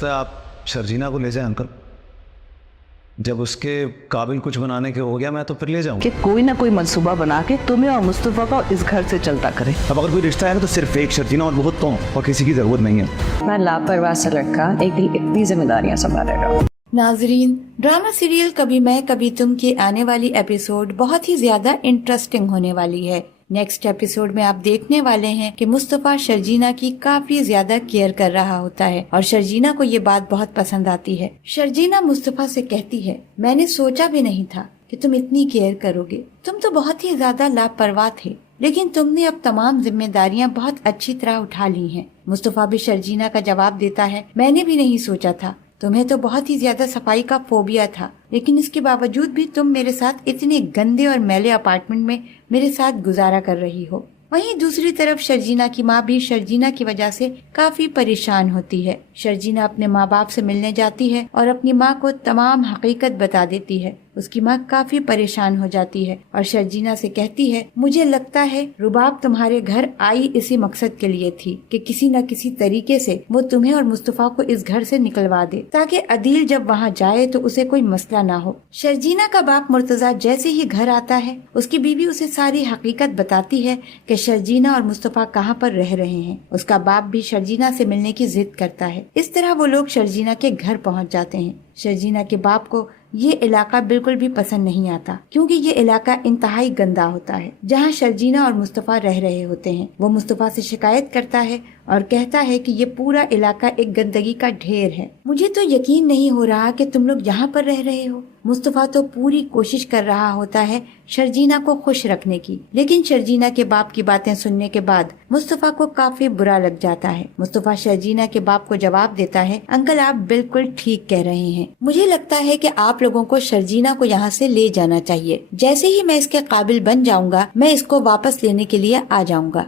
लगता है आप शर्जीना को ले जाएं अंकल, जब उसके काबिल कुछ बनाने के हो गया मैं तो फिर ले जाऊंगा। कि कोई ना कोई मंसूबा बना के तुम्हें और मुस्तफा को इस घर से चलता करे। अब अगर कोई रिश्ता है ना तो सिर्फ एक शर्जीना और बहुत तुम, और किसी की जरूरत नहीं है। मैं लापरवाह सा लड़का एक दिन इतनी जिम्मेदारियां संभालेगा। नाजरीन, ड्रामा सीरियल कभी मैं कभी तुम की आने वाली एपिसोड बहुत ही ज्यादा इंटरेस्टिंग होने वाली है। नेक्स्ट एपिसोड में आप देखने वाले हैं कि मुस्तफा शर्जीना की काफी ज्यादा केयर कर रहा होता है और शर्जीना को ये बात बहुत पसंद आती है। शर्जीना मुस्तफा से कहती है, मैंने सोचा भी नहीं था कि तुम इतनी केयर करोगे, तुम तो बहुत ही ज्यादा लापरवाह थे, लेकिन तुमने अब तमाम जिम्मेदारियां बहुत अच्छी तरह उठा ली हैं। मुस्तफा भी शर्जीना का जवाब देता है, मैंने भी नहीं सोचा था, तुम्हें तो बहुत ही ज्यादा सफाई का फोबिया था, लेकिन इसके बावजूद भी तुम मेरे साथ इतने गंदे और मैले अपार्टमेंट में मेरे साथ गुजारा कर रही हो। वहीं दूसरी तरफ शर्जीना की माँ भी शर्जीना की वजह से काफी परेशान होती है। शर्जीना अपने माँ बाप से मिलने जाती है और अपनी माँ को तमाम हकीकत बता देती है। उसकी माँ काफी परेशान हो जाती है और शर्जीना से कहती है, मुझे लगता है रुबाब तुम्हारे घर आई इसी मकसद के लिए थी कि किसी न किसी तरीके से वो तुम्हें और मुस्तफा को इस घर से निकलवा दे, ताकि अदील जब वहाँ जाए तो उसे कोई मसला ना हो। शर्जीना का बाप मुर्तजा जैसे ही घर आता है, उसकी बीवी उसे सारी हकीकत बताती है कि शर्जीना और मुस्तफा कहाँ पर रह रहे हैं। उसका बाप भी शर्जीना से मिलने की जिद करता है। इस तरह वो लोग शर्जीना के घर पहुँच जाते हैं। शर्जीना के बाप को ये इलाका बिल्कुल भी पसंद नहीं आता, क्योंकि ये इलाका इंतहाई गंदा होता है जहाँ शर्जीना और मुस्तफा रह रहे होते हैं। वो मुस्तफा से शिकायत करता है और कहता है कि ये पूरा इलाका एक गंदगी का ढेर है। मुझे तो यकीन नहीं हो रहा कि तुम लोग यहाँ पर रह रहे हो। मुस्तफा तो पूरी कोशिश कर रहा होता है शर्जीना को खुश रखने की, लेकिन शर्जीना के बाप की बातें सुनने के बाद मुस्तफा को काफी बुरा लग जाता है। मुस्तफा शर्जीना के बाप को जवाब देता है, अंकल आप बिल्कुल ठीक कह रहे हैं, मुझे लगता है कि आप लोगों को शर्जीना को यहाँ से ले जाना चाहिए। जैसे ही मैं इसके काबिल बन जाऊंगा, मैं इसको वापस लेने के लिए आ जाऊंगा।